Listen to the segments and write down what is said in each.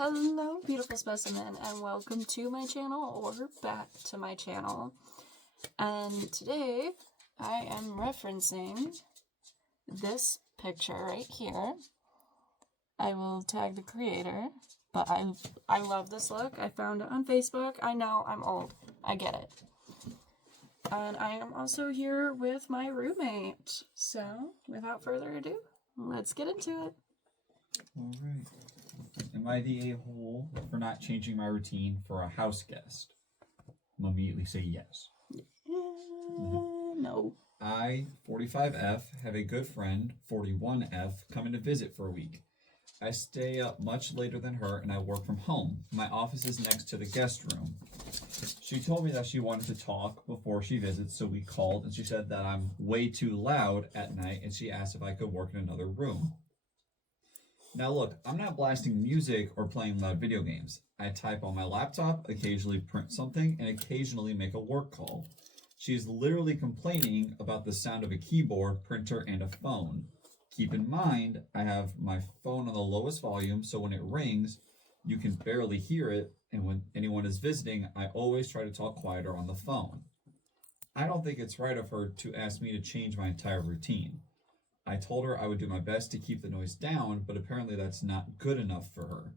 Hello, beautiful specimen, and welcome to my channel, or back to my channel. And today, I am referencing this picture right here. I will tag the creator, but I love this look. I found it on Facebook. I know, I'm old. I get it. And I am also here with my roommate. So, without further ado, let's get into it. All right. Am I the a-hole for not changing my routine for a house guest? I'm immediately say yes. No. I, 45F, have a good friend, 41F, coming to visit for a week. I stay up much later than her and I work from home. My office is next to the guest room. She told me that she wanted to talk before she visits, so we called and she said that I'm way too loud at night and she asked if I could work in another room. Now look, I'm not blasting music or playing loud video games. I type on my laptop, occasionally print something, and occasionally make a work call. She is literally complaining about the sound of a keyboard, printer, and a phone. Keep in mind, I have my phone on the lowest volume, so when it rings, you can barely hear it, and when anyone is visiting, I always try to talk quieter on the phone. I don't think it's right of her to ask me to change my entire routine. I told her I would do my best to keep the noise down, but apparently that's not good enough for her.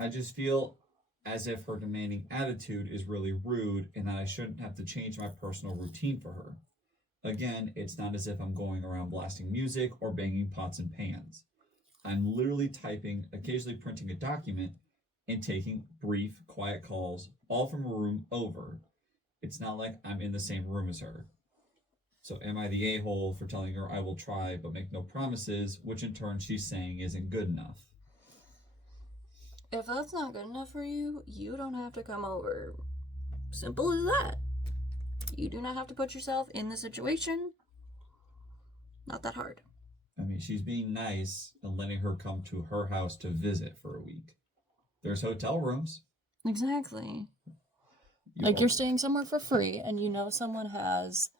I just feel as if her demanding attitude is really rude and that I shouldn't have to change my personal routine for her. Again, it's not as if I'm going around blasting music or banging pots and pans. I'm literally typing, occasionally printing a document, and taking brief, quiet calls, all from a room over. It's not like I'm in the same room as her. So am I the a-hole for telling her I will try but make no promises, which in turn she's saying isn't good enough? If that's not good enough for you, you don't have to come over. Simple as that. You do not have to put yourself in the situation. Not that hard. I mean, she's being nice and letting her come to her house to visit for a week. There's hotel rooms. Exactly. You're staying somewhere for free and you know someone has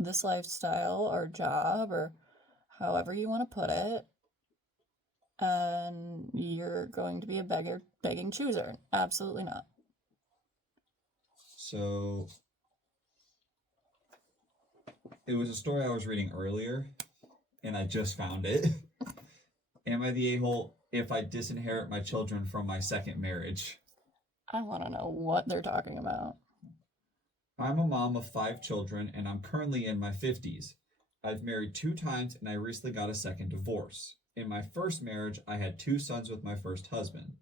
this lifestyle or job or however you want to put it, and you're going to be a begging chooser. Absolutely not. So it was a story I was reading earlier and I just found it. Am I the a-hole if I disinherit my children from my second marriage? I want to know what they're talking about. I'm a mom of 5 children and I'm currently in my 50s. I've married 2 times and I recently got a second divorce. In my first marriage, I had 2 sons with my first husband.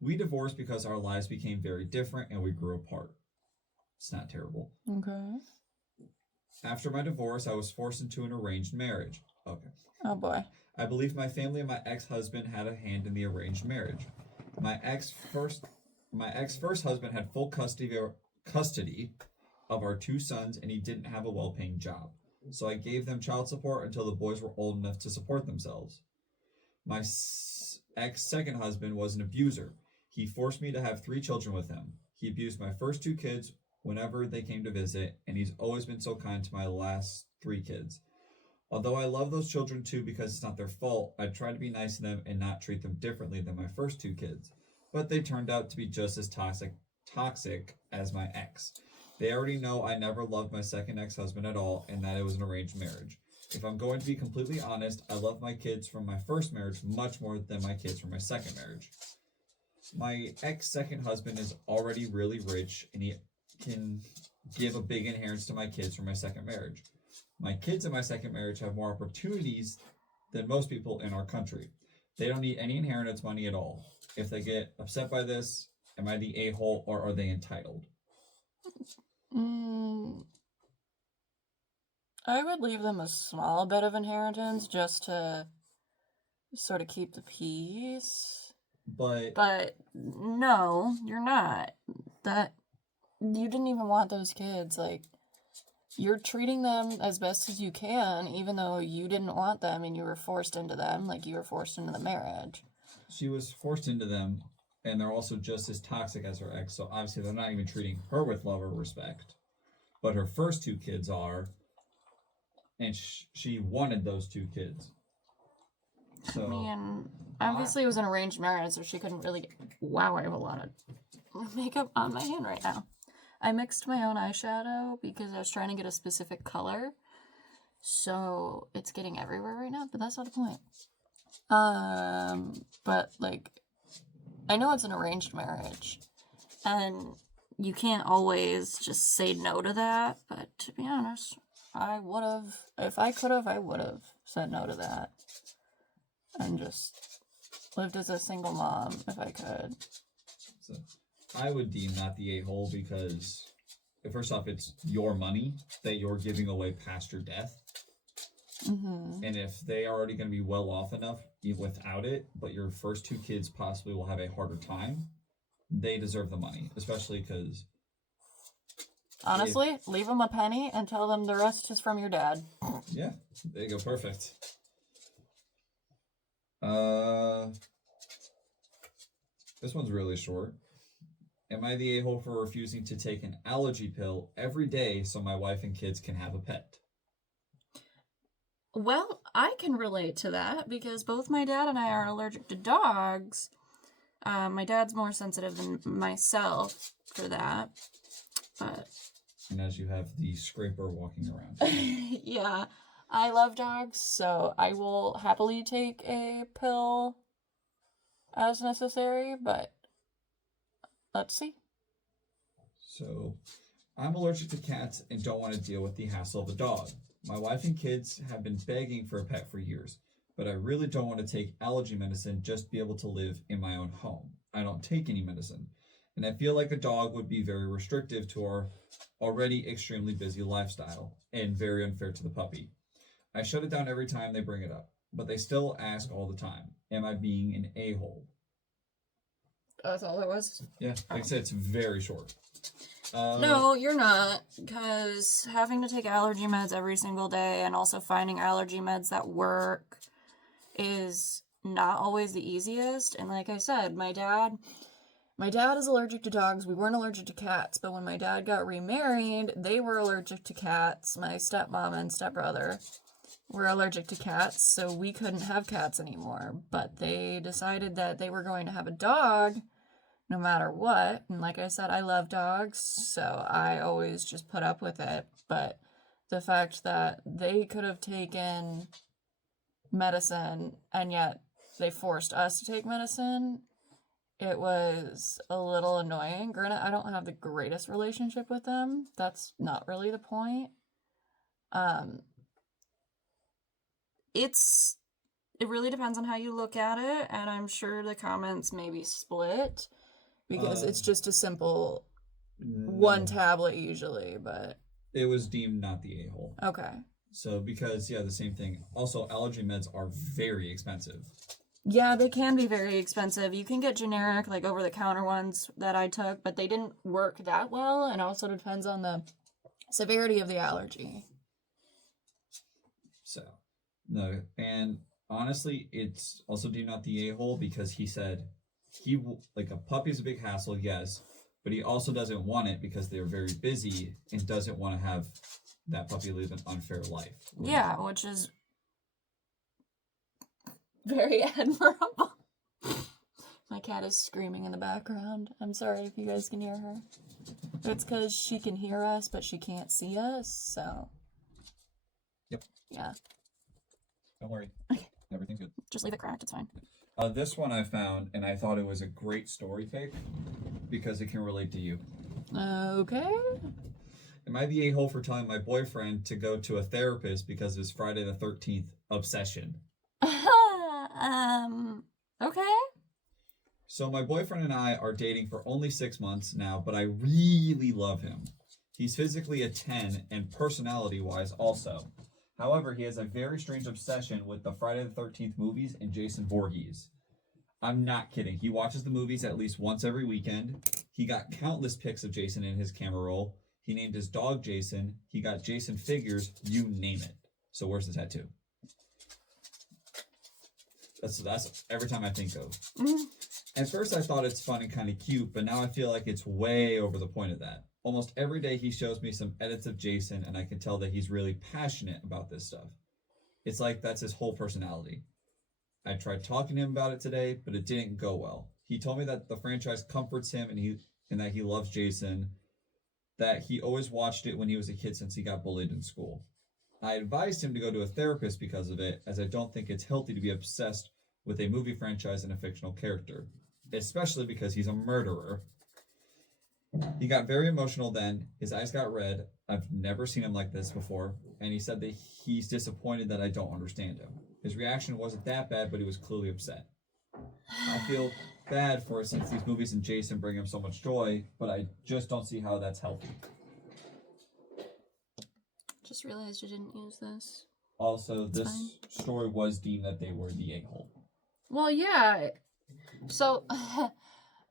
We divorced because our lives became very different and we grew apart. It's not terrible. Okay. After my divorce, I was forced into an arranged marriage. Okay. Oh boy. I believe my family and my ex-husband had a hand in the arranged marriage. My ex-first husband had full custody of our 2 sons and he didn't have a well-paying job. So I gave them child support until the boys were old enough to support themselves. My ex-second husband was an abuser. He forced me to have 3 children with him. He abused my first 2 kids whenever they came to visit, and he's always been so kind to my last 3 kids. Although I love those children too because it's not their fault, I try to be nice to them and not treat them differently than my first 2 kids. But they turned out to be just as toxic as my ex. They already know I never loved my second ex-husband at all and that it was an arranged marriage. If I'm going to be completely honest, I love my kids from my first marriage much more than my kids from my second marriage. My ex-second husband is already really rich and he can give a big inheritance to my kids from my second marriage. My kids in my second marriage have more opportunities than most people in our country. They don't need any inheritance money at all. If they get upset by this, am I the a-hole or are they entitled? I would leave them a small bit of inheritance just to sort of keep the peace. But no, you're not. That you didn't even want those kids. Like, you're treating them as best as you can, even though you didn't want them and you were forced into them, like you were forced into the marriage. She was forced into them, and they're also just as toxic as her ex, so obviously they're not even treating her with love or respect. But her first 2 kids are, and she wanted those 2 kids. So I mean, obviously it was an arranged marriage, so she couldn't really. Wow, I have a lot of makeup on my hand right now. I mixed my own eyeshadow because I was trying to get a specific color, so it's getting everywhere right now. But that's not the point. But like, I know it's an arranged marriage, and you can't always just say no to that. But to be honest, I would have, if I could have, I would have said no to that, and just lived as a single mom if I could. So I would deem that the a-hole because, first off, it's your money that you're giving away past your death. Mm-hmm. And if they are already going to be well off enough without it, but your first two kids possibly will have a harder time, they deserve the money, especially because... Honestly, leave them a penny and tell them the rest is from your dad. Yeah, there you go, perfect. This one's really short. Am I the a-hole for refusing to take an allergy pill every day so my wife and kids can have a pet? Well, I can relate to that because both my dad and I are allergic to dogs. My dad's more sensitive than myself for that. But And as you have the scraper walking around. yeah, I love dogs, so I will happily take a pill as necessary, but let's see. So, I'm allergic to cats and don't want to deal with the hassle of a dog. My wife and kids have been begging for a pet for years, but I really don't want to take allergy medicine just to be able to live in my own home. I don't take any medicine, and I feel like a dog would be very restrictive to our already extremely busy lifestyle and very unfair to the puppy. I shut it down every time they bring it up, but they still ask all the time, am I being an a-hole? That's all it was? Yeah, like I said, it's very short. No, you're not, because having to take allergy meds every single day and also finding allergy meds that work is not always the easiest. And like I said, my dad is allergic to dogs. We weren't allergic to cats, but when my dad got remarried, they were allergic to cats. My stepmom and stepbrother were allergic to cats, so we couldn't have cats anymore. But they decided that they were going to have a dog no matter what. And like I said, I love dogs, so I always just put up with it. But the fact that they could have taken medicine and yet they forced us to take medicine, it was a little annoying. Granted, I don't have the greatest relationship with them. That's not really the point. It really depends on how you look at it, and I'm sure the comments may be split because it's just a simple one tablet usually, but it was deemed not the a-hole. okay. So because the same thing. Also, allergy meds are very expensive. Yeah, they can be very expensive. You can get generic, like over-the-counter ones that I took, but they didn't work that well, and also depends on the severity of the allergy. So, no, and honestly, it's also deemed not the a-hole because he said like a puppy's a big hassle, yes, but he also doesn't want it because they're very busy and doesn't want to have that puppy live an unfair life. Yeah, which is very admirable. My cat is screaming in the background. I'm sorry if you guys can hear her. It's because she can hear us, but she can't see us, so. Yep. Yeah. Don't worry. Everything's good. Just leave it cracked, it's fine. This one I found, and I thought it was a great story pick because it can relate to you. Okay. Am I the a-hole for telling my boyfriend to go to a therapist because of his Friday the 13th obsession? Okay. So my boyfriend and I are dating for only 6 months now, but I really love him. He's physically a 10 and personality-wise also. However, he has a very strange obsession with the Friday the 13th movies and Jason Voorhees. I'm not kidding. He watches the movies at least once every weekend. He got countless pics of Jason in his camera roll. He named his dog Jason. He got Jason figures, you name it. So where's the tattoo? That's every time I think of. Mm-hmm. At first I thought it's fun and kind of cute, but now I feel like it's way over the point of that. Almost every day he shows me some edits of Jason, and I can tell that he's really passionate about this stuff. It's like that's his whole personality. I tried talking to him about it today, but it didn't go well. He told me that the franchise comforts him and that he loves Jason, that he always watched it when he was a kid since he got bullied in school. I advised him to go to a therapist because of it, as I don't think it's healthy to be obsessed with a movie franchise and a fictional character, especially because he's a murderer. He got very emotional then. His eyes got red. I've never seen him like this before. And he said that he's disappointed that I don't understand him. His reaction wasn't that bad, but he was clearly upset. I feel bad for it since these movies and Jason bring him so much joy, but I just don't see how that's healthy. Just realized you didn't use this. Also, this story was deemed that they were the a-hole. Well, yeah. So,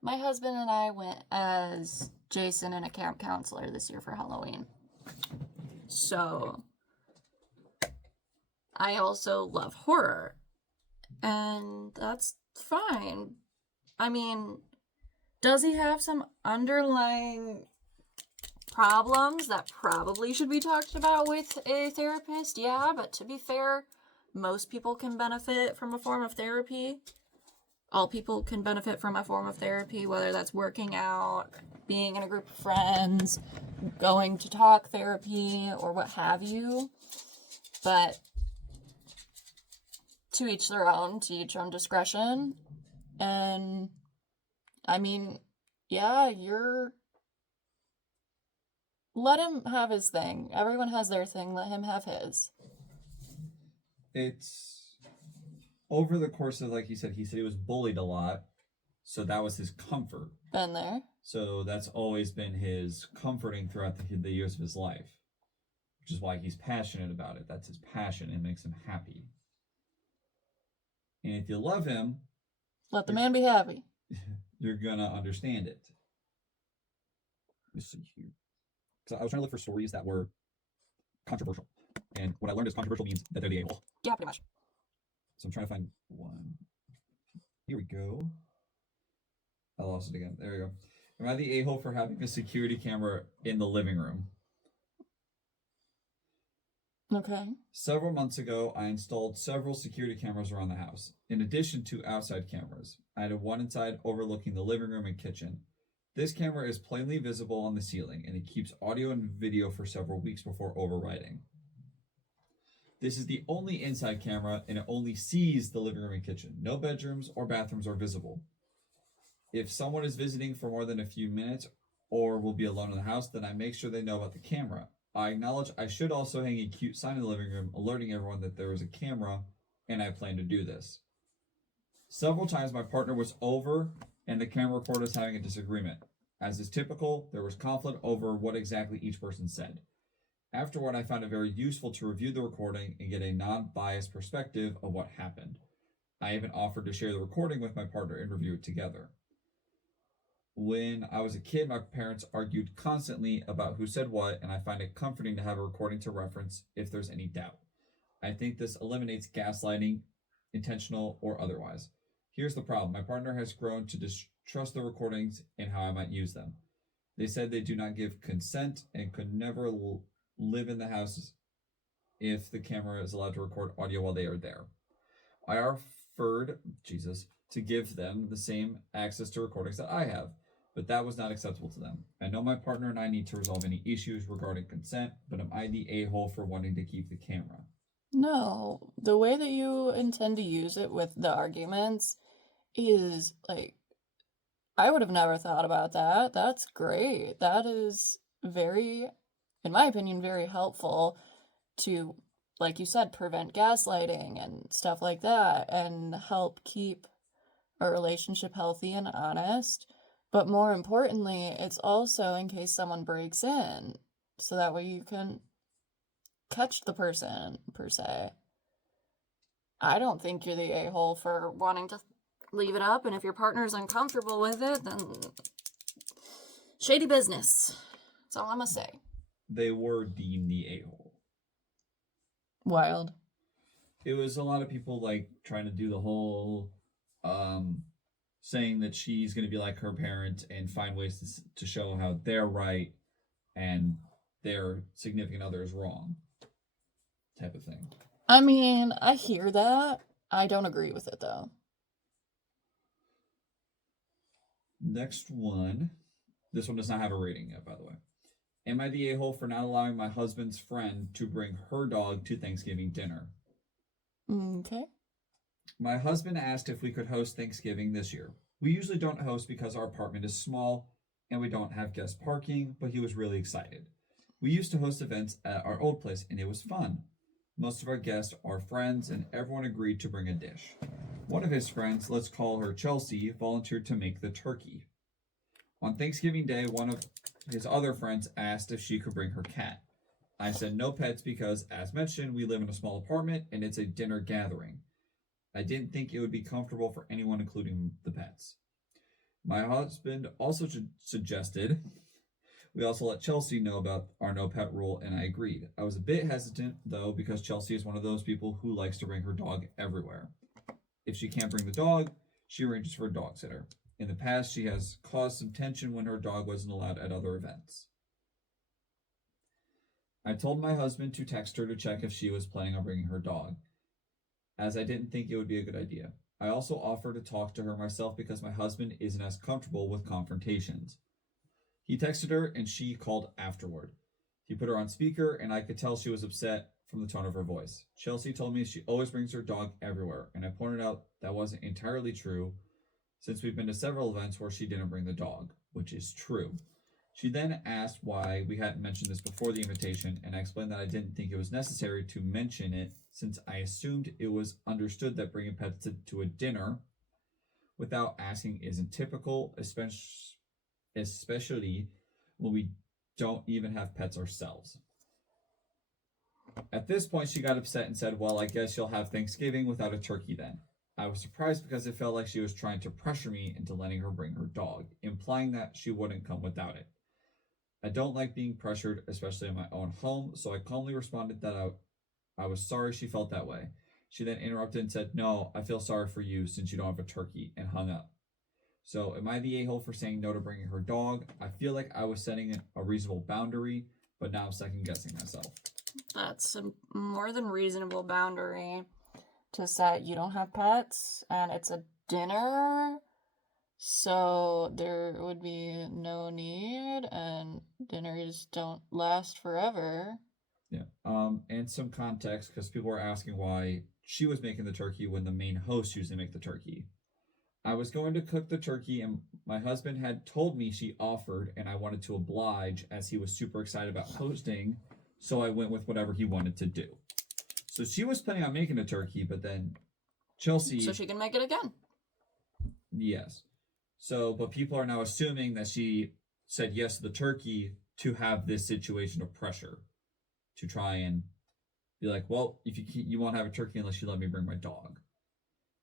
my husband and I went as Jason and a camp counselor this year for Halloween. So, I also love horror. And that's fine. I mean, does he have some underlying problems that probably should be talked about with a therapist? Yeah, but to be fair, most people can benefit from a form of therapy. All people can benefit from a form of therapy, whether that's working out, being in a group of friends, going to talk therapy, or what have you. But to each their own, to each own discretion. And I mean, yeah, let him have his thing. Everyone has their thing. Let him have his. It's over the course of, like he said he was bullied a lot. So that was his comfort. Been there. So that's always been his comforting throughout the years of his life. Which is why he's passionate about it. That's his passion. It makes him happy. And if you love him, let the man be happy. You're gonna understand it. Let's see here. So I was trying to look for stories that were controversial. And what I learned is controversial means that they're the a-hole. Yeah, pretty much. So I'm trying to find one. Here we go. I lost it again. There we go. Am I the a-hole for having a security camera in the living room? Okay. Several months ago, I installed several security cameras around the house, in addition to outside cameras. I had one inside overlooking the living room and kitchen. This camera is plainly visible on the ceiling, and it keeps audio and video for several weeks before overriding. This is the only inside camera, and it only sees the living room and kitchen. No bedrooms or bathrooms are visible. If someone is visiting for more than a few minutes or will be alone in the house, then I make sure they know about the camera. I acknowledge I should also hang a cute sign in the living room alerting everyone that there is a camera, and I plan to do this. Several times my partner was over and the camera recorder was having a disagreement. As is typical, there was conflict over what exactly each person said. Afterward, I found it very useful to review the recording and get a non-biased perspective of what happened. I even offered to share the recording with my partner and review it together. When I was a kid, my parents argued constantly about who said what, and I find it comforting to have a recording to reference if there's any doubt. I think this eliminates gaslighting, intentional or otherwise. Here's the problem. My partner has grown to distrust the recordings and how I might use them. They said they do not give consent and could never live in the house if the camera is allowed to record audio while they are there. I offered, to give them the same access to recordings that I have, but that was not acceptable to them. I know my partner and I need to resolve any issues regarding consent, but am I the a-hole for wanting to keep the camera? No, the way that you intend to use it with the arguments is, like, I would have never thought about that. That's great. That is very, in my opinion, very helpful to, like you said, prevent gaslighting and stuff like that and help keep a relationship healthy and honest. But more importantly, it's also in case someone breaks in, so that way you can catch the person, per se. I don't think you're the a-hole for wanting to leave it up, and if your partner's uncomfortable with it, then shady business. That's all I'm gonna say. They were deemed the a-hole. Wild. It was a lot of people, like, trying to do the whole saying that she's going to be like her parent and find ways to show how they're right and their significant other is wrong type of thing. I mean, I hear that, I don't agree with it though. Next one. This one does not have a rating yet, by the way. Am I the a-hole for not allowing my husband's friend to bring her dog to Thanksgiving dinner? Okay. My husband asked if we could host Thanksgiving this year. We usually don't host because our apartment is small and we don't have guest parking, but he was really excited. We used to host events at our old place and it was fun. Most of our guests are friends and everyone agreed to bring a dish. One of his friends, let's call her Chelsea, volunteered to make the turkey. On Thanksgiving Day, one of his other friends asked if she could bring her cat. I said no pets because, as mentioned, we live in a small apartment and it's a dinner gathering. I didn't think it would be comfortable for anyone, including the pets. My husband also suggested we also let Chelsea know about our no pet rule, and I agreed. I was a bit hesitant, though, because Chelsea is one of those people who likes to bring her dog everywhere. If she can't bring the dog, she arranges for a dog sitter. In the past, she has caused some tension when her dog wasn't allowed at other events. I told my husband to text her to check if she was planning on bringing her dog, as I didn't think it would be a good idea. I also offered to talk to her myself because my husband isn't as comfortable with confrontations. He texted her and she called afterward. He put her on speaker and I could tell she was upset from the tone of her voice. Chelsea told me she always brings her dog everywhere, and I pointed out that wasn't entirely true since we've been to several events where she didn't bring the dog, which is true. She then asked why we hadn't mentioned this before the invitation, and I explained that I didn't think it was necessary to mention it since I assumed it was understood that bringing pets to a dinner without asking isn't typical, especially when we don't even have pets ourselves. At this point, she got upset and said, well, I guess you'll have Thanksgiving without a turkey then. I was surprised because it felt like she was trying to pressure me into letting her bring her dog, implying that she wouldn't come without it. I don't like being pressured, especially in my own home, so I calmly responded that I was sorry she felt that way. She then interrupted and said, no, I feel sorry for you since you don't have a turkey, and hung up. So am I the a-hole for saying no to bringing her dog? I feel like I was setting a reasonable boundary, but now I'm second guessing myself. That's a more than reasonable boundary to set. You don't have pets and it's a dinner, so there would be no need, and dinners don't last forever. Yeah. And some context, because people were asking why she was making the turkey when the main host usually make the turkey. I was going to cook the turkey, and my husband had told me she offered, and I wanted to oblige as he was super excited about hosting, so I went with whatever he wanted to do. So she was planning on making a turkey, but then Chelsea... So she can make it again. Yes. So, but people are now assuming that she said yes to the turkey to have this situation of pressure, to try and be like, well, if you won't have a turkey unless you let me bring my dog.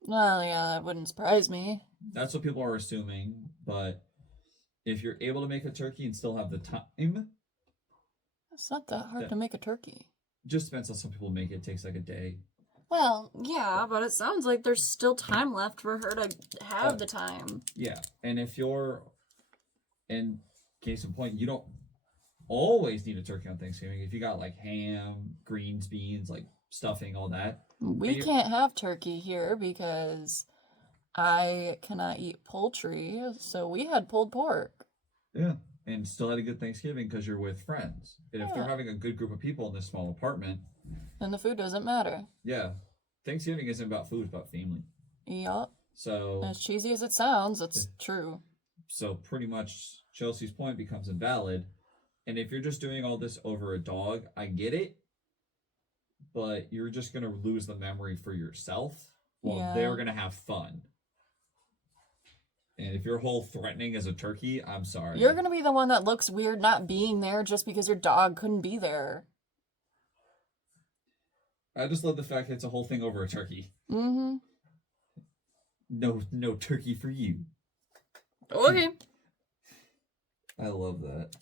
Well, yeah, that wouldn't surprise me. That's what people are assuming, but if you're able to make a turkey and still have the time... It's not that hard to make a turkey. Just depends on some people make it. It takes like a day. Well, yeah, but it sounds like there's still time left for her to have the time. Yeah, and if you're, in case in point, you don't always need a turkey on Thanksgiving. If you got like ham, greens, beans, like stuffing, all that. We can't have turkey here because I cannot eat poultry, so we had pulled pork. Yeah, and still had a good Thanksgiving because you're with friends. And if they're having a good group of people in this small apartment, then the food doesn't matter. Yeah, Thanksgiving isn't about food, it's about family. Yup. So, as cheesy as it sounds, it's true. So pretty much Chelsea's point becomes invalid. And if you're just doing all this over a dog, I get it. But you're just going to lose the memory for yourself while they're going to have fun. And if your whole threatening is a turkey, I'm sorry. You're going to be the one that looks weird not being there just because your dog couldn't be there. I just love the fact that it's a whole thing over a turkey. Mm-hmm. No turkey for you. Okay. I love that.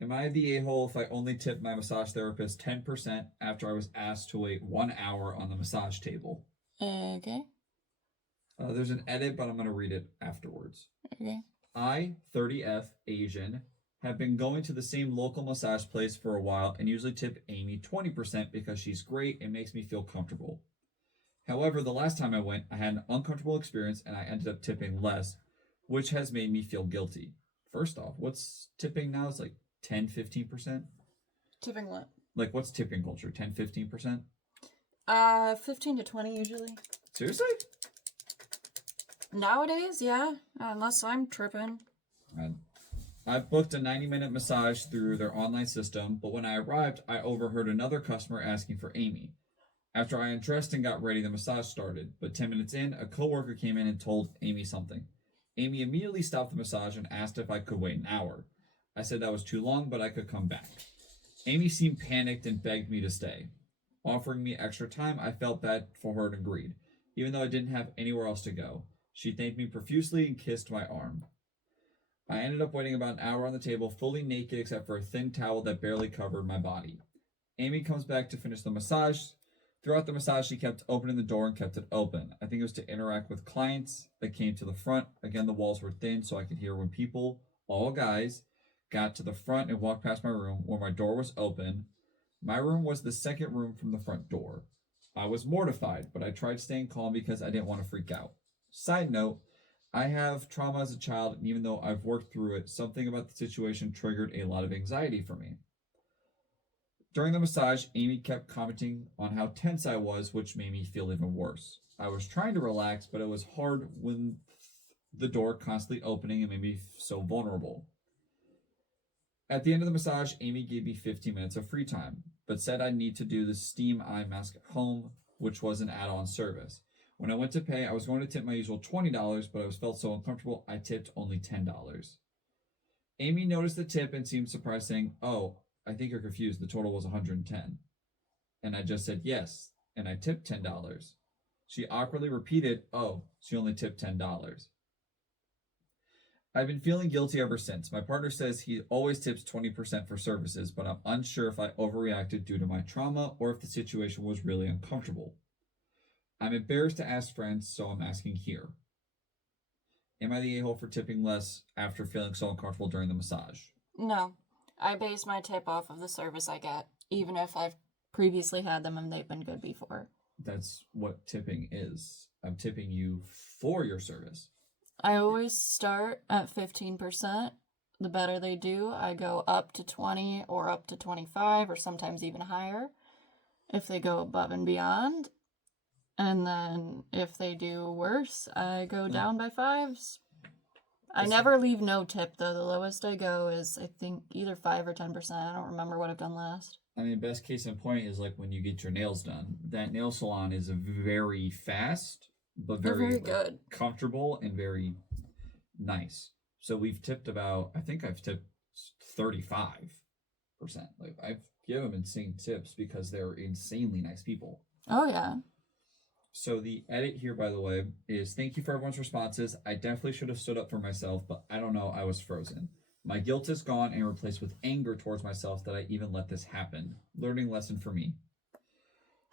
Am I the a-hole if I only tip my massage therapist 10% after I was asked to wait 1 hour on the massage table? Okay. There's an edit, but I'm going to read it afterwards. Okay. I, 30F, Asian, Have been going to the same local massage place for a while and usually tip Amy 20% because she's great and makes me feel comfortable. However, the last time I went, I had an uncomfortable experience and I ended up tipping less, which has made me feel guilty. First off, what's tipping now? It's like 10, 15%? Tipping what? Like, what's tipping culture? 10, 15%? 15 to 20 usually. Seriously? Nowadays, yeah. Unless I'm tripping. I booked a 90-minute massage through their online system, but when I arrived, I overheard another customer asking for Amy. After I undressed and got ready, the massage started, but 10 minutes in, a coworker came in and told Amy something. Amy immediately stopped the massage and asked if I could wait an hour. I said that was too long, but I could come back. Amy seemed panicked and begged me to stay. Offering me extra time, I felt bad for her and agreed, even though I didn't have anywhere else to go. She thanked me profusely and kissed my arm. I ended up waiting about an hour on the table, fully naked except for a thin towel that barely covered my body. Amy comes back to finish the massage. Throughout the massage, she kept opening the door and kept it open. I think it was to interact with clients that came to the front. Again, the walls were thin, so I could hear when people, all guys, got to the front and walked past my room where my door was open. My room was the second room from the front door. I was mortified, but I tried staying calm because I didn't want to freak out. Side note, I have trauma as a child, and even though I've worked through it, something about the situation triggered a lot of anxiety for me. During the massage, Amy kept commenting on how tense I was, which made me feel even worse. I was trying to relax, but it was hard when the door constantly opening and made me so vulnerable. At the end of the massage, Amy gave me 15 minutes of free time, but said I'd need to do the steam eye mask at home, which was an add-on service. When I went to pay, I was going to tip my usual $20, but I felt so uncomfortable, I tipped only $10. Amy noticed the tip and seemed surprised, saying, "Oh, I think you're confused. The total was $110. And I just said yes, and I tipped $10. She awkwardly repeated, "Oh, she only tipped $10. I've been feeling guilty ever since. My partner says he always tips 20% for services, but I'm unsure if I overreacted due to my trauma or if the situation was really uncomfortable. I'm embarrassed to ask friends, so I'm asking here. Am I the a-hole for tipping less after feeling so uncomfortable during the massage?" No. I base my tip off of the service I get, even if I've previously had them and they've been good before. That's what tipping is. I'm tipping you for your service. I always start at 15%. The better they do, I go up to 20 or up to 25 or sometimes even higher if they go above and beyond. And then if they do worse, I go down by 5s. I never leave no tip, though. The lowest I go is, I think, either 5 or 10%. I don't remember what I've done last. I mean, best case in point is like when you get your nails done. That nail salon is very fast, but very good, comfortable and very nice. So we've tipped about, I think I've tipped 35%. Like, I've given them insane tips because they're insanely nice people. Oh, yeah. So the edit here, by the way, is thank you for everyone's responses. I definitely should have stood up for myself, but I don't know, I was frozen. My guilt is gone and replaced with anger towards myself that I even let this happen. Learning lesson for me.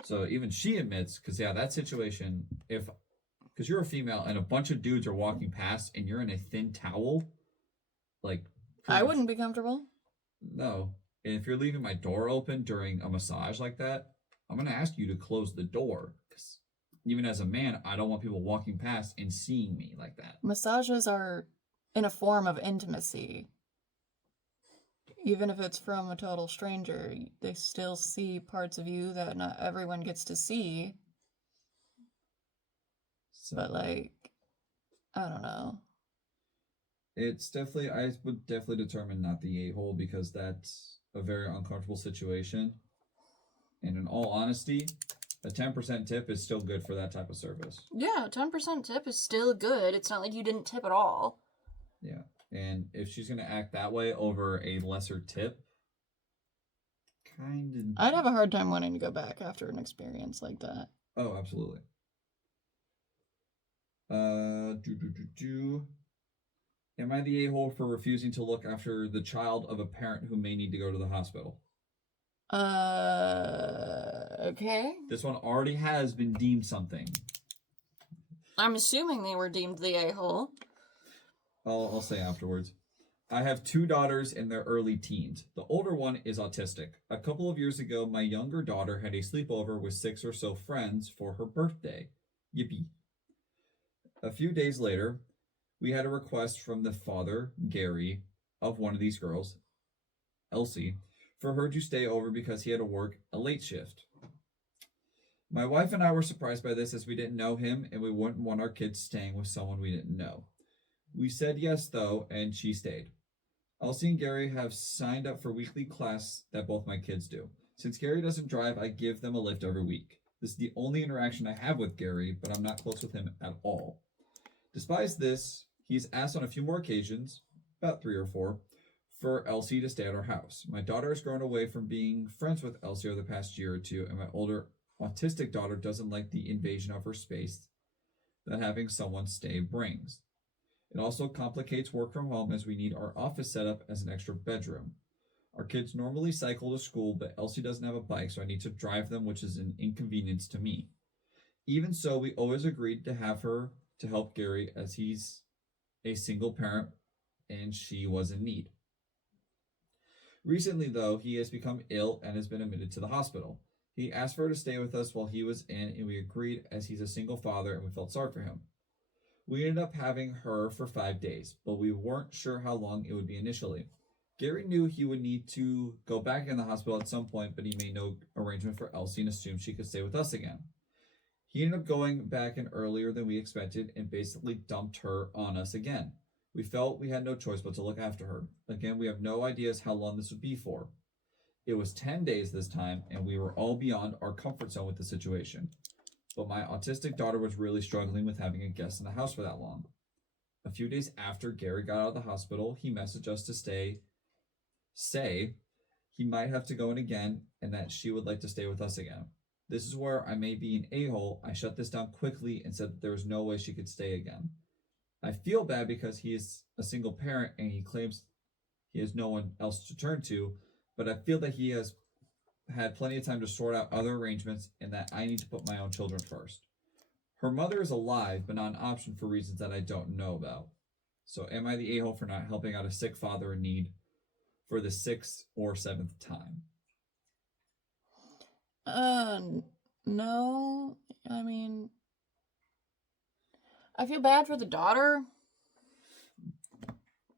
So even she admits, because yeah, that situation, because you're a female and a bunch of dudes are walking past and you're in a thin towel, like... I wouldn't be comfortable. No. And if you're leaving my door open during a massage like that, I'm going to ask you to close the door. Because even as a man, I don't want people walking past and seeing me like that. Massages are in a form of intimacy. Even if it's from a total stranger, they still see parts of you that not everyone gets to see. So, but, like, I don't know. It's definitely, I would definitely determine not the a-hole because that's a very uncomfortable situation. And in all honesty, a 10% tip is still good for that type of service. Yeah, 10% tip is still good. It's not like you didn't tip at all. Yeah. And if she's going to act that way over a lesser tip, kind of... I'd have a hard time wanting to go back after an experience like that. Oh, absolutely. Am I the a-hole for refusing to look after the child of a parent who may need to go to the hospital? Okay. This one already has been deemed something. I'm assuming they were deemed the a-hole. I'll say afterwards. I have two daughters in their early teens. The older one is autistic. A couple of years ago, my younger daughter had a sleepover with 6 or so friends for her birthday. Yippee. A few days later, we had a request from the father, Gary, of one of these girls, Elsie, for her to stay over because he had to work a late shift. My wife and I were surprised by this as we didn't know him and we wouldn't want our kids staying with someone we didn't know. We said yes, though, and she stayed. Elsie and Gary have signed up for weekly class that both my kids do. Since Gary doesn't drive, I give them a lift every week. This is the only interaction I have with Gary, but I'm not close with him at all. Despite this, he's asked on a few more occasions, about 3 or 4, for Elsie to stay at our house. My daughter has grown away from being friends with Elsie over the past year or two, and my older autistic daughter doesn't like the invasion of her space that having someone stay brings. It also complicates work from home as we need our office set up as an extra bedroom. Our kids normally cycle to school, but Elsie doesn't have a bike, so I need to drive them, which is an inconvenience to me. Even so, we always agreed to have her to help Gary as he's a single parent and she was in need. Recently, though, he has become ill and has been admitted to the hospital. He asked for her to stay with us while he was in, and we agreed as he's a single father and we felt sorry for him. We ended up having her for 5 days, but we weren't sure how long it would be initially. Gary knew he would need to go back in the hospital at some point, but he made no arrangement for Elsie and assumed she could stay with us again. He ended up going back in earlier than we expected and basically dumped her on us again. We felt we had no choice but to look after her. Again, we have no ideas how long this would be for. It was 10 days this time, and we were all beyond our comfort zone with the situation. But my autistic daughter was really struggling with having a guest in the house for that long. A few days after Gary got out of the hospital, he messaged us to say he might have to go in again and that she would like to stay with us again. This is where I may be an a-hole. I shut this down quickly and said that there was no way she could stay again. I feel bad because he is a single parent and he claims he has no one else to turn to, but I feel that he has had plenty of time to sort out other arrangements and that I need to put my own children first. Her mother is alive, but not an option for reasons that I don't know about. So am I the a-hole for not helping out a sick father in need for the 6th or 7th time? No. I mean, I feel bad for the daughter,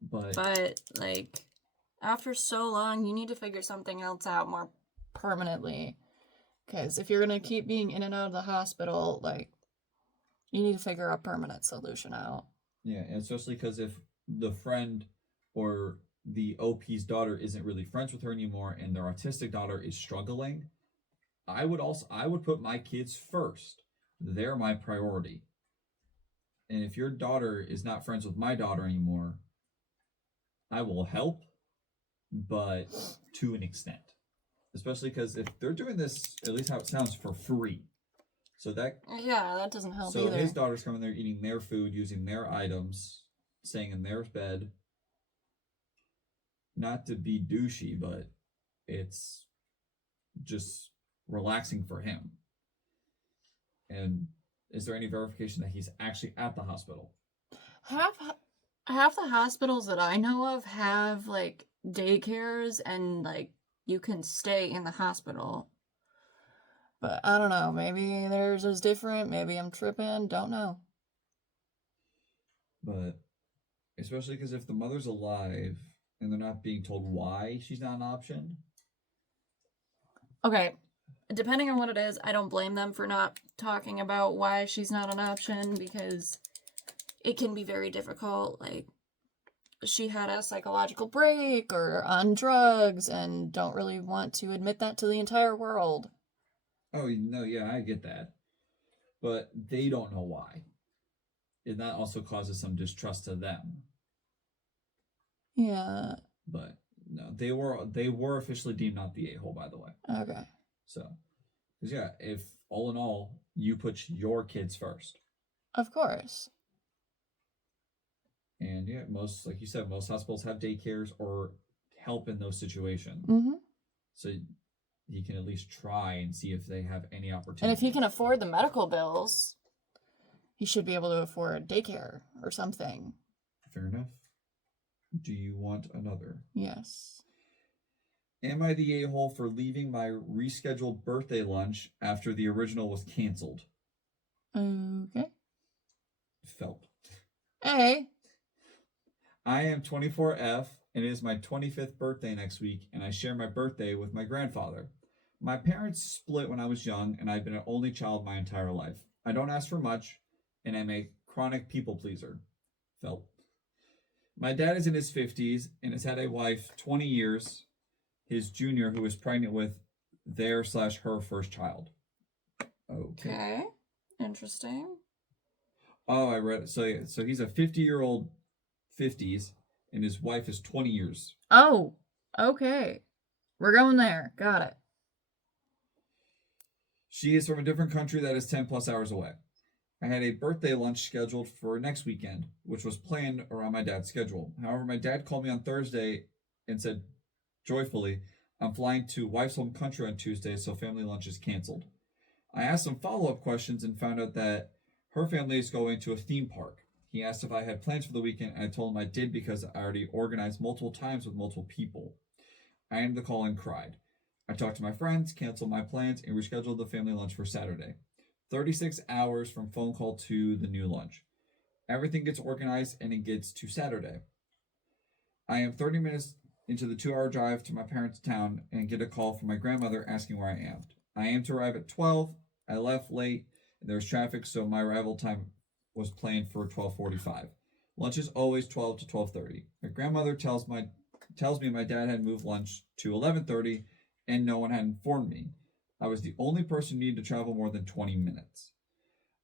but like, after so long, you need to figure something else out more permanently. Because if you're going to keep being in and out of the hospital, like, you need to figure a permanent solution out. Yeah, and especially because if the friend or the OP's daughter isn't really friends with her anymore and their autistic daughter is struggling, I would put my kids first. They're my priority. And if your daughter is not friends with my daughter anymore, I will help, but to an extent. Especially because if they're doing this, at least how it sounds, for free. So that doesn't help so either. his daughter's coming there eating their food, using their items, staying in their bed. Not to be douchey, but it's just relaxing for him. And is there any verification that he's actually at the hospital? Half the hospitals that I know of have like daycares and like you can stay in the hospital. But I don't know, maybe theirs is different, maybe I'm tripping, don't know. But especially because if the mother's alive and they're not being told why she's not an option. Okay, depending on what it is, I don't blame them for not talking about why she's not an option because it can be very difficult. Like, she had a psychological break or on drugs and don't really want to admit that to the entire world. Oh, no, yeah, I get that. But they don't know why. And that also causes some distrust to them. Yeah. But no, they were officially deemed not the a-hole, by the way. Okay. So, because yeah, if all in all, you put your kids first. Of course. And yeah, like you said, most hospitals have daycares or help in those situations. Mm-hmm. So he can at least try and see if they have any opportunity. And if he can afford the medical bills, he should be able to afford daycare or something. Fair enough. Do you want another? Yes. Am I the a-hole for leaving my rescheduled birthday lunch after the original was canceled? Okay. Felt. A. I am 24F, and it is my 25th birthday next week, and I share my birthday with my grandfather. My parents split when I was young, and I've been an only child my entire life. I don't ask for much, and I'm a chronic people pleaser. Felt. My dad is in his 50s and has had a wife 20 years, his junior, who is pregnant with their/her first child. Okay. Interesting. Oh, I read it. So he's a 50-year-old 50s, and his wife is 20 years. Oh, okay. We're going there. Got it. She is from a different country that is 10 plus hours away. I had a birthday lunch scheduled for next weekend, which was planned around my dad's schedule. However, my dad called me on Thursday and said joyfully, I'm flying to wife's home country on Tuesday, so family lunch is canceled. I asked some follow-up questions and found out that her family is going to a theme park. He asked if I had plans for the weekend, and I told him I did because I already organized multiple times with multiple people. I ended the call and cried. I talked to my friends, canceled my plans, and rescheduled the family lunch for Saturday. 36 hours from phone call to the new lunch. Everything gets organized and it gets to Saturday. I am 30 minutes into the 2-hour drive to my parents' town and get a call from my grandmother asking where I am. I am to arrive at 12. I left late and there was traffic, so my arrival time was planned for 12:45. Lunch is always 12 to 12:30. My grandmother tells me my dad had moved lunch to 11:30 and no one had informed me. I was the only person who needed to travel more than 20 minutes.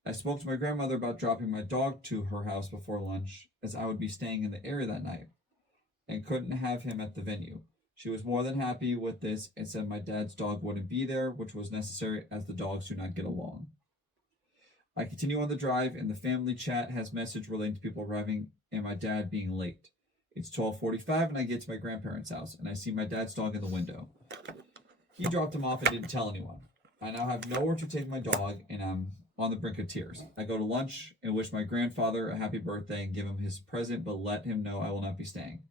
I spoke to my grandmother about dropping my dog to her house before lunch, as I would be staying in the area that night, and couldn't have him at the venue. She was more than happy with this and said my dad's dog wouldn't be there, which was necessary as the dogs do not get along. I continue on the drive, and the family chat has message relating to people arriving and my dad being late. It's 12:45, and I get to my grandparents' house, and I see my dad's dog in the window. He dropped him off and didn't tell anyone. I now have nowhere to take my dog, and I'm on the brink of tears. I go to lunch and wish my grandfather a happy birthday and give him his present, but let him know I will not be staying.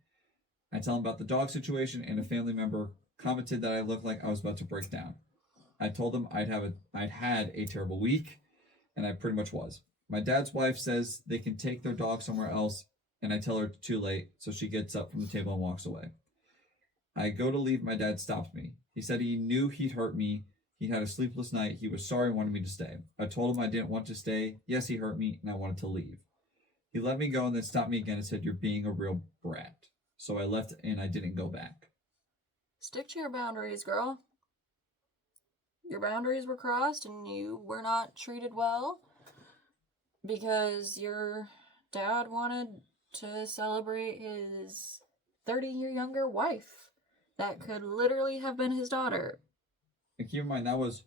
I tell him about the dog situation, and a family member commented that I looked like I was about to break down. I told them I'd had a terrible week, and I pretty much was. My dad's wife says they can take their dog somewhere else, and I tell her too late, so she gets up from the table and walks away. I go to leave, my dad stops me. He said he knew he'd hurt me. He had a sleepless night. He was sorry and wanted me to stay. I told him I didn't want to stay. Yes, he hurt me, and I wanted to leave. He let me go and then stopped me again and said, "You're being a real brat." So I left and I didn't go back. Stick to your boundaries, girl. Your boundaries were crossed and you were not treated well because your dad wanted to celebrate his 30-year younger wife that could literally have been his daughter. And keep in mind, that was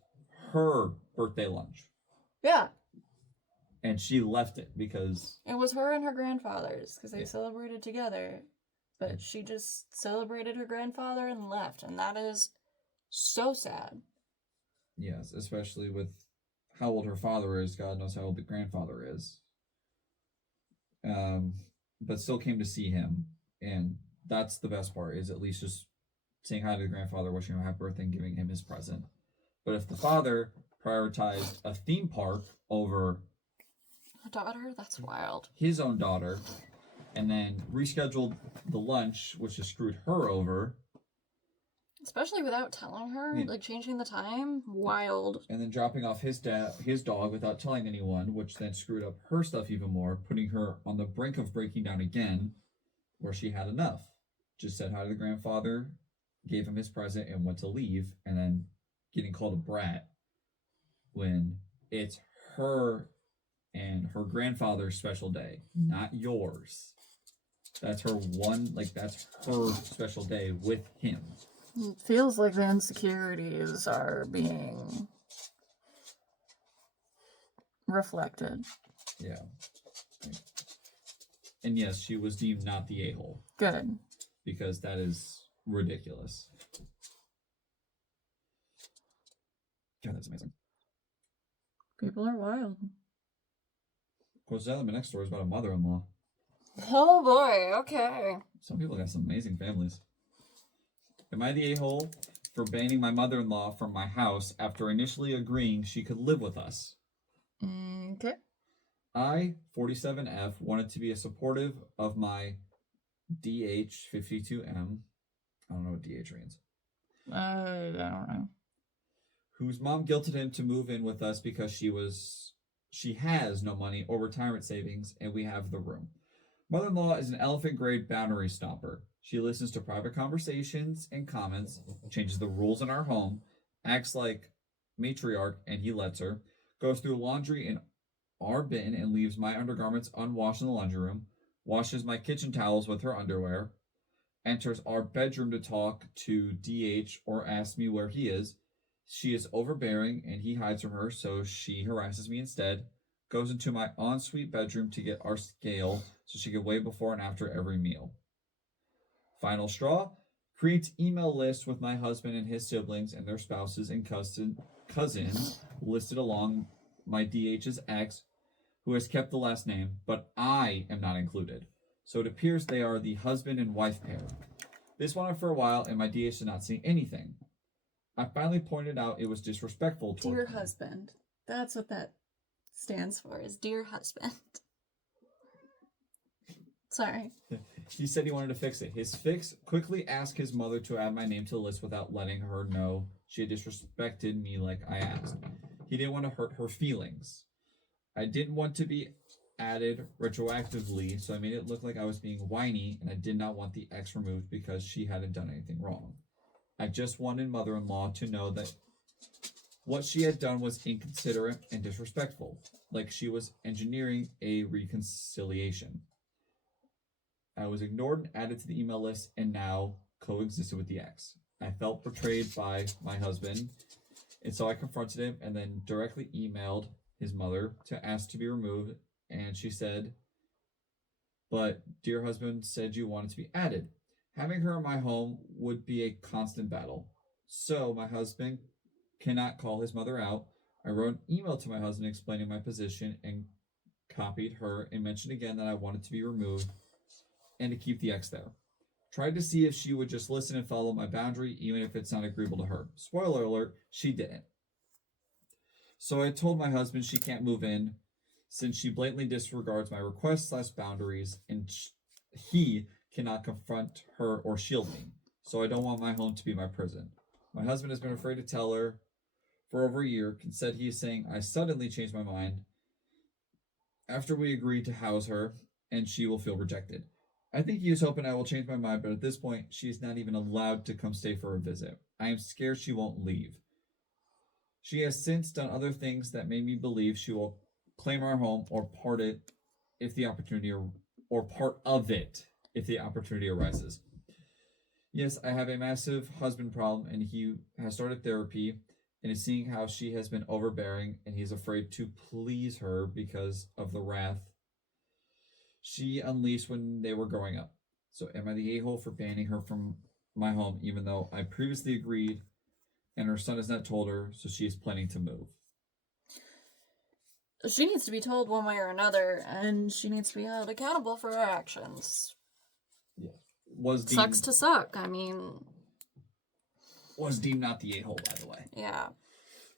her birthday lunch. Yeah. And she left it because... It was her and her grandfather's because they celebrated together. But she just celebrated her grandfather and left. And that is so sad. Yes, especially with how old her father is. God knows how old the grandfather is. But still came to see him. And that's the best part, is at least just saying hi to the grandfather, wishing him a happy birthday, and giving him his present. But if the father prioritized a theme park over a daughter, that's wild. His own daughter, and then rescheduled the lunch, which has screwed her over. Especially without telling her, like changing the time, wild. And then dropping off his dog without telling anyone, which then screwed up her stuff even more, putting her on the brink of breaking down again, where she had enough. Just said hi to the grandfather, gave him his present, and went to leave, and then getting called a brat when it's her and her grandfather's special day, not yours. That's her that's her special day with him. It feels like the insecurities are being reflected. Yeah. And yes, she was deemed not the a-hole. Good. Because that is ridiculous. God, that's amazing. People are wild. Of course, my next story is about a mother-in-law. Oh boy, okay. Some people got some amazing families. Am I the a-hole for banning my mother-in-law from my house after initially agreeing she could live with us? Okay. I, 47F, wanted to be a supportive of my DH52M. I don't know what DH means. I don't know. Whose mom guilted him to move in with us because she has no money or retirement savings, and we have the room. Mother-in-law is an elephant grade boundary stomper. She listens to private conversations and comments, changes the rules in our home, acts like matriarch, and he lets her, goes through laundry in our bin and leaves my undergarments unwashed in the laundry room, washes my kitchen towels with her underwear, enters our bedroom to talk to DH or ask me where he is. She is overbearing and he hides from her, so she harasses me instead. Goes into my ensuite bedroom to get our scale so she can weigh before and after every meal. Final straw, creates email lists with my husband and his siblings and their spouses and cousins listed along my DH's ex, who has kept the last name, but I am not included. So it appears they are the husband and wife pair. This went on for a while, and my DH did not see anything. I finally pointed out it was disrespectful toward Dear him. husband. That's what that stands for, is dear husband. Sorry. He said he wanted to fix it. His fix, quickly asked his mother to add my name to the list without letting her know she had disrespected me like I asked. He didn't want to hurt her feelings. I didn't want to be added retroactively, so I made it look like I was being whiny, and I did not want the ex removed because she hadn't done anything wrong. I just wanted mother-in-law to know that what she had done was inconsiderate and disrespectful, like she was engineering a reconciliation. I was ignored and added to the email list and now coexisted with the ex. I felt betrayed by my husband, and so I confronted him and then directly emailed his mother to ask to be removed, and she said, but dear husband said you wanted to be added. Having her in my home would be a constant battle. So my husband cannot call his mother out. I wrote an email to my husband explaining my position and copied her and mentioned again that I wanted to be removed and to keep the ex there. Tried to see if she would just listen and follow my boundary, even if it's not agreeable to her. Spoiler alert, she didn't. So I told my husband she can't move in since she blatantly disregards my requests/boundaries, and he cannot confront her or shield me. So I don't want my home to be my prison. My husband has been afraid to tell her for over a year, and said he is saying I suddenly changed my mind after we agreed to house her, and she will feel rejected. I think he is hoping I will change my mind, but at this point, she is not even allowed to come stay for a visit. I am scared she won't leave. She has since done other things that made me believe she will claim our home or part it if the opportunity or part of it if the opportunity arises. Yes, I have a massive husband problem, and he has started therapy and is seeing how she has been overbearing, and he's afraid to please her because of the wrath she unleashed when they were growing up. So am I the a-hole for banning her from my home, even though I previously agreed and her son has not told her, so she is planning to move? She needs to be told one way or another, and she needs to be held accountable for her actions. Yeah. Sucks to suck, I mean. Was deemed not the a-hole, by the way. Yeah.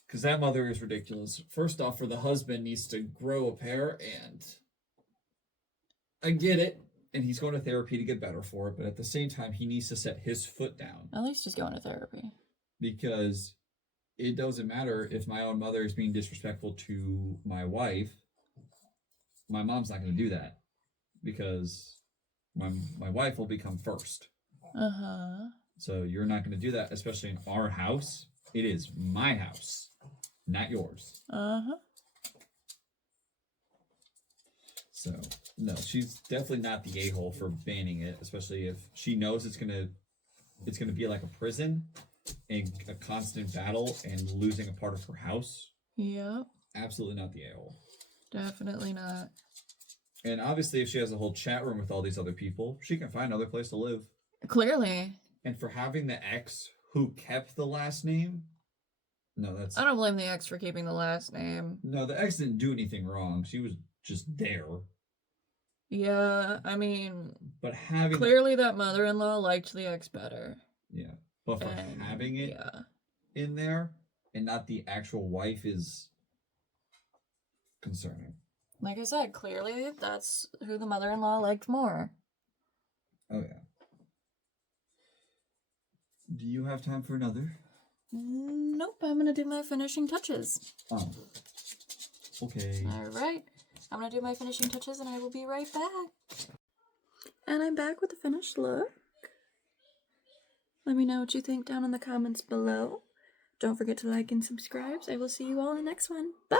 Because that mother is ridiculous. First off, for the husband needs to grow a pair, and I get it, and he's going to therapy to get better for it, but at the same time, he needs to set his foot down. At least he's going to therapy. Because it doesn't matter if my own mother is being disrespectful to my wife. My mom's not going to do that. Because my wife will become first. Uh-huh. So you're not going to do that, especially in our house. It is my house, not yours. Uh-huh. So, no, she's definitely not the a-hole for banning it, especially if she knows it's gonna be like a prison and a constant battle and losing a part of her house. Yep. Absolutely not the a-hole. Definitely not. And obviously, if she has a whole chat room with all these other people, she can find another place to live. Clearly. And for having the ex who kept the last name, no, that's... I don't blame the ex for keeping the last name. No, the ex didn't do anything wrong. She was just there. Yeah, I mean, But having clearly that mother-in-law liked the ex better. yeah, but for And having it yeah. in there and not the actual wife is concerning. Like I said, clearly that's who the mother-in-law liked more. Oh yeah. Do you have time for another? Nope, I'm gonna do my finishing touches. Oh. Okay. Alright, I'm gonna do my finishing touches and I will be right back. And I'm back with the finished look. Let me know what you think down in the comments below. Don't forget to like and subscribe. I will see you all in the next one. Bye!